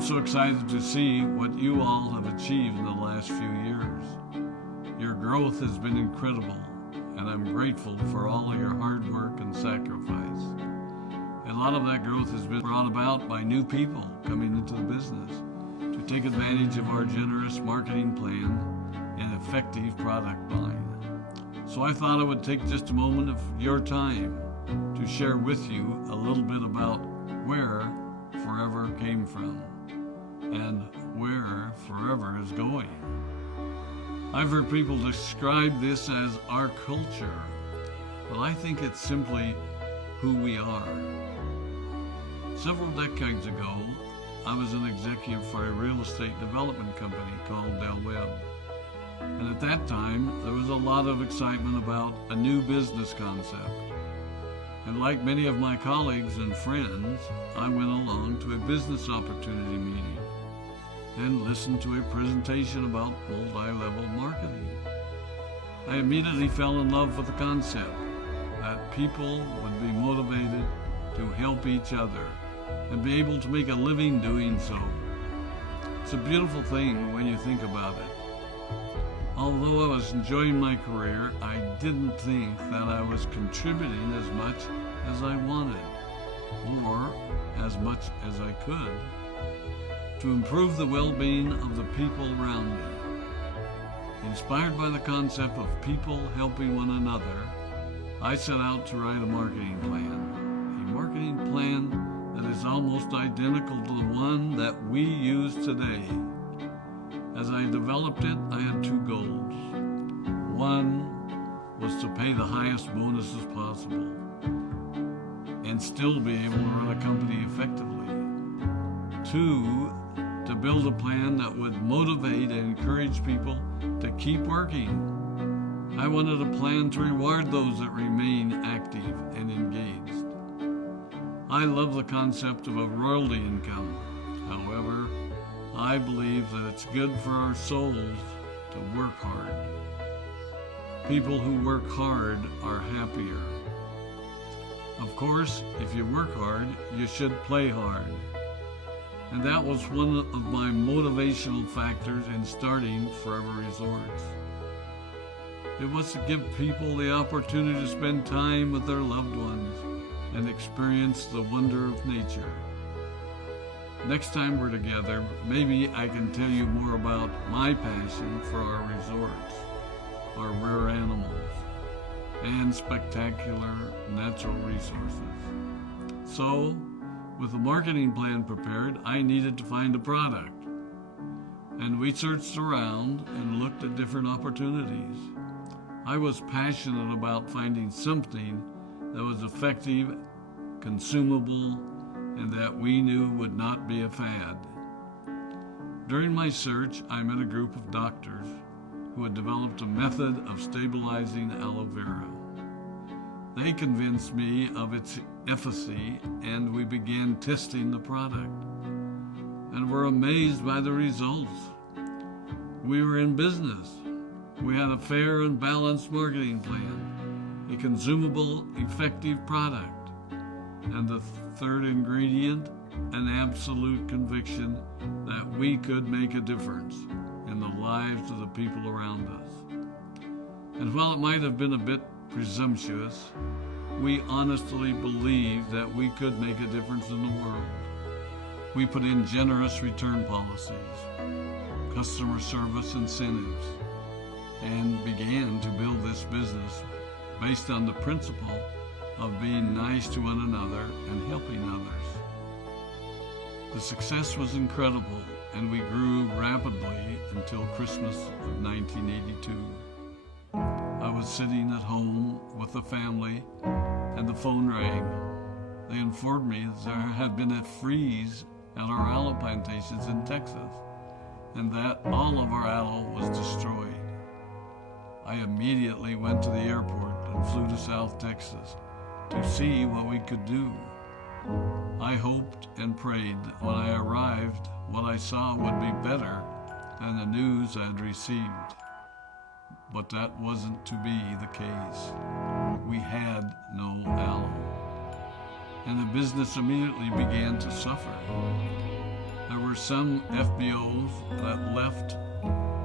I'm so excited to see what you all have achieved in the last few years. Your growth has been incredible, and I'm grateful for all of your hard work and sacrifice. A lot of that growth has been brought about by new people coming into the business to take advantage of our generous marketing plan and effective product line. So I thought I would take just a moment of your time to share with you a little bit about where Forever came from and where Forever is going. I've heard people describe this as our culture, but I think it's simply who we are. Several decades ago, I was an executive for a real estate development company called Del Webb. And at that time, there was a lot of excitement about a new business concept. And like many of my colleagues and friends, I went along to a business opportunity meeting and listened to a presentation about multi-level marketing. I immediately fell in love with the concept that people would be motivated to help each other and be able to make a living doing so. It's a beautiful thing when you think about it. Although I was enjoying my career, I didn't think that I was contributing as much as I wanted, or as much as I could, to improve the well-being of the people around me. Inspired by the concept of people helping one another, I set out to write a marketing plan that is almost identical to the one that we use today. As I developed it, I had two goals. One was to pay the highest bonuses possible and still be able to run a company effectively. Two, to build a plan that would motivate and encourage people to keep working. I wanted a plan to reward those that remain active and engaged. I love the concept of a royalty income. However, I believe that it's good for our souls to work hard. People who work hard are happier. Of course, if you work hard, you should play hard. And that was one of my motivational factors in starting Forever Resorts. It was to give people the opportunity to spend time with their loved ones and experience the wonder of nature. Next time we're together, maybe I can tell you more about my passion for our resorts, our rare animals, and spectacular natural resources. So, with a marketing plan prepared, I needed to find a product. And we searched around and looked at different opportunities. I was passionate about finding something that was effective, consumable, and that we knew would not be a fad. During my search, I met a group of doctors who had developed a method of stabilizing aloe vera. They convinced me of its efficacy, and we began testing the product, and were amazed by the results. We were in business. We had a fair and balanced marketing plan, a consumable, effective product, and the third ingredient, an absolute conviction that we could make a difference in the lives of the people around us. And while it might have been a bit presumptuous, we honestly believed that we could make a difference in the world. We put in generous return policies, customer service incentives, and began to build this business based on the principle of being nice to one another and helping others. The success was incredible, and we grew rapidly until Christmas of 1982. I was sitting at home with the family, and the phone rang. They informed me that there had been a freeze at our aloe plantations in Texas, and that all of our aloe was destroyed. I immediately went to the airport and flew to South Texas to see what we could do. I hoped and prayed that when I arrived, what I saw would be better than the news I'd received. But that wasn't to be the case. We had no aloe, and the business immediately began to suffer. There were were some FBOs that left,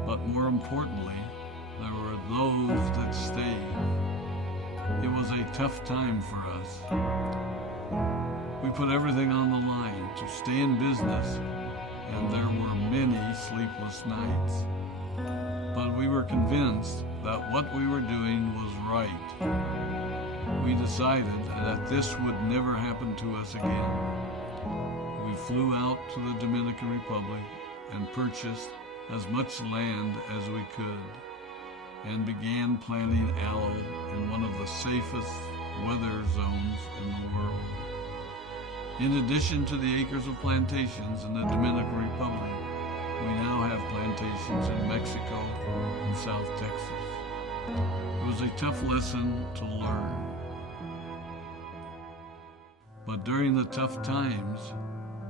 but more importantly, there were those that stayed. It was a tough time for us. We put everything on the line to stay in business, and there were many sleepless nights. But we were convinced that what we were doing was right. We decided that this would never happen to us again. We flew out to the Dominican Republic and purchased as much land as we could, and began planting aloe in one of the safest weather zones in the world. In addition to the acres of plantations in the Dominican Republic, we now have plantations in Mexico and South Texas. It was a tough lesson to learn. But during the tough times,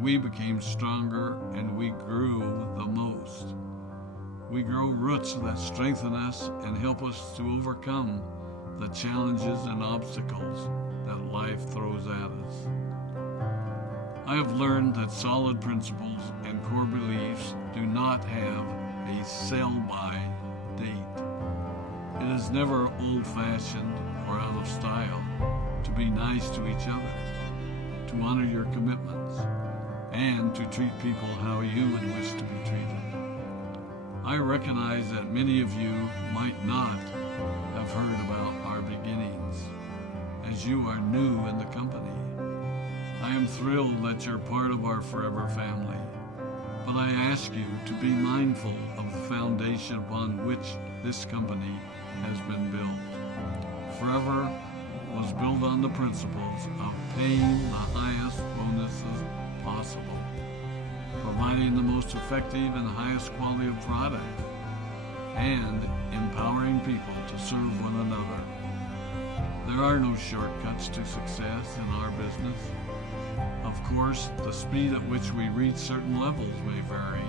we became stronger and we grew the most. We grow roots that strengthen us and help us to overcome the challenges and obstacles that life throws at us. I have learned that solid principles and core beliefs do not have a sell-by date. It is never old-fashioned or out of style to be nice to each other, to honor your commitments, and to treat people how you would wish to be treated. I recognize that many of you might not have heard about our beginnings, as you are new in the company. I am thrilled that you're part of our forever family, but I ask you to be mindful of the foundation upon which this company has been built. Forever was built on the principles of paying the highest bonuses possible, providing the most effective and highest quality of product, and empowering people to serve one another. There are no shortcuts to success in our business. Of course, the speed at which we reach certain levels may vary,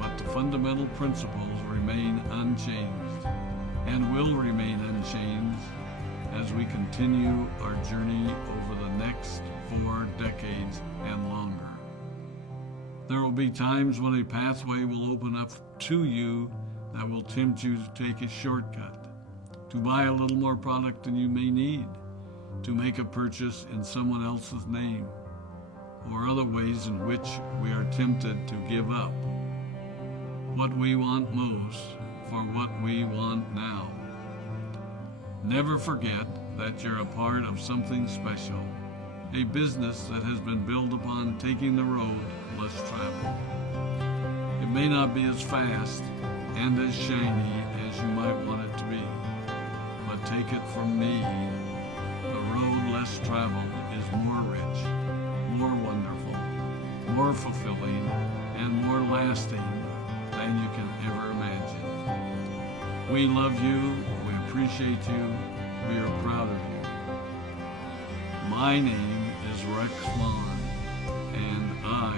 but the fundamental principles remain unchanged and will remain unchanged as we continue our journey over the next 4 decades and longer. There will be times when a pathway will open up to you that will tempt you to take a shortcut, to buy a little more product than you may need, to make a purchase in someone else's name, or other ways in which we are tempted to give up what we want most for what we want now. Never forget that you're a part of something special, a business that has been built upon taking the road less traveled. It may not be as fast and as shiny as you might want it to be, but take it from me, the road less traveled is more rich, more wonderful, more fulfilling, and more lasting than you can ever imagine. We love you, we appreciate you, we are proud of you. My name is Rex Maughan, and I